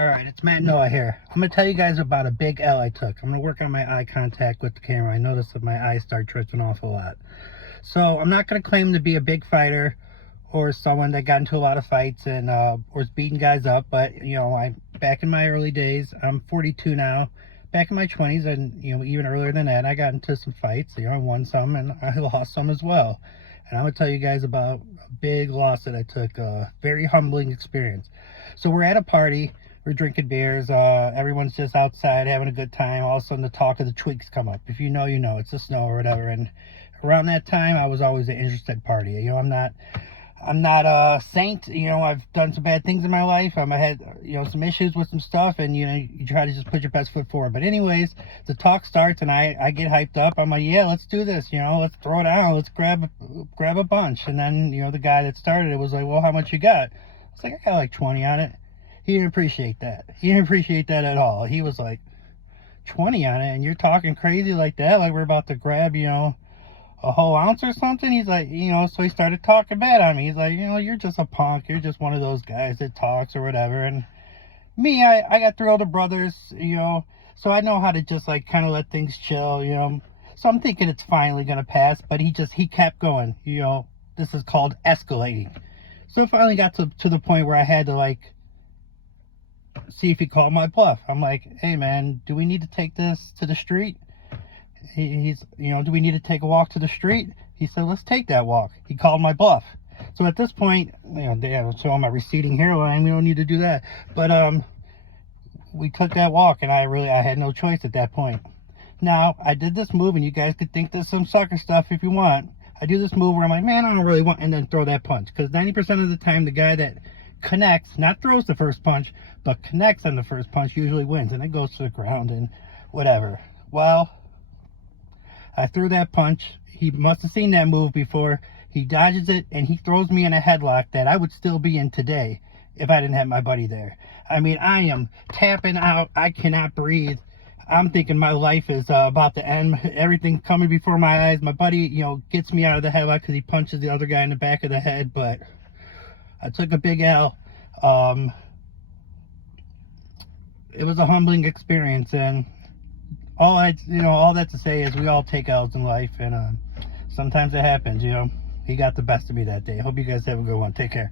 Alright, it's Matt Noah here. I'm going to tell you guys about a big L I took. I'm going to work on my eye contact with the camera. I noticed that my eyes start drifting off a lot. So I'm not going to claim to be a big fighter or someone that got into a lot of fights and was beating guys up. But, you know, back in my early days, I'm 42 now. Back in my 20s and, you know, even earlier than that, I got into some fights. You know, I won some and I lost some as well. And I'm going to tell you guys about a big loss that I took. A very humbling experience. So we're at a party. We're drinking beers. Everyone's just outside having a good time. All of a sudden, the talk of the tweaks come up. If you know, you know. It's the snow or whatever. And around that time, I was always an interested party. You know, I'm not a saint. You know, I've done some bad things in my life. I had, you know, some issues with some stuff, and you know, you try to just put your best foot forward. But anyways, the talk starts, and I get hyped up. I'm like, yeah, let's do this. You know, let's throw it down. Let's grab a bunch. And then, you know, the guy that started it was like, well, how much you got? I was like, I got like 20 on it. He didn't appreciate that. He didn't appreciate that at all. He was like, 20 on it, and you're talking crazy like that, like we're about to grab, you know, a whole ounce or something. He's like, you know, so he started talking bad on me. He's like, you know, you're just a punk. You're just one of those guys that talks or whatever. And me, I got 3 older brothers, you know, so I know how to just like kind of let things chill, you know. So I'm thinking it's finally going to pass, but he kept going, you know. This is called escalating. So it finally got to the point where I had to like see if he called my bluff. I'm like, hey man, do we need to take this to the street? He's, you know, do we need to take a walk to the street? He said, let's take that walk. He called my bluff. So at this point, you know, damn, so on my receding hairline, we don't need to do that. But we took that walk, and I had no choice at that point. Now, I did this move, and you guys could think this is some sucker stuff if you want. I do this move where I'm like, man, I don't really want, and then throw that punch. Because 90% of the time, the guy that connects, not throws the first punch, but connects on the first punch usually wins, and it goes to the ground and whatever. Well, I threw that punch. He must have seen that move before. He dodges it, and he throws me in a headlock that I would still be in today if I didn't have my buddy there. I mean, I am tapping out. I cannot breathe. I'm thinking my life is about to end. Everything coming before my eyes. My buddy, you know, gets me out of the headlock because he punches the other guy in the back of the head, but I took a big L. It was a humbling experience, and all that to say is we all take L's in life, and sometimes it happens, you know. He got the best of me that day. Hope you guys have a good one. Take care.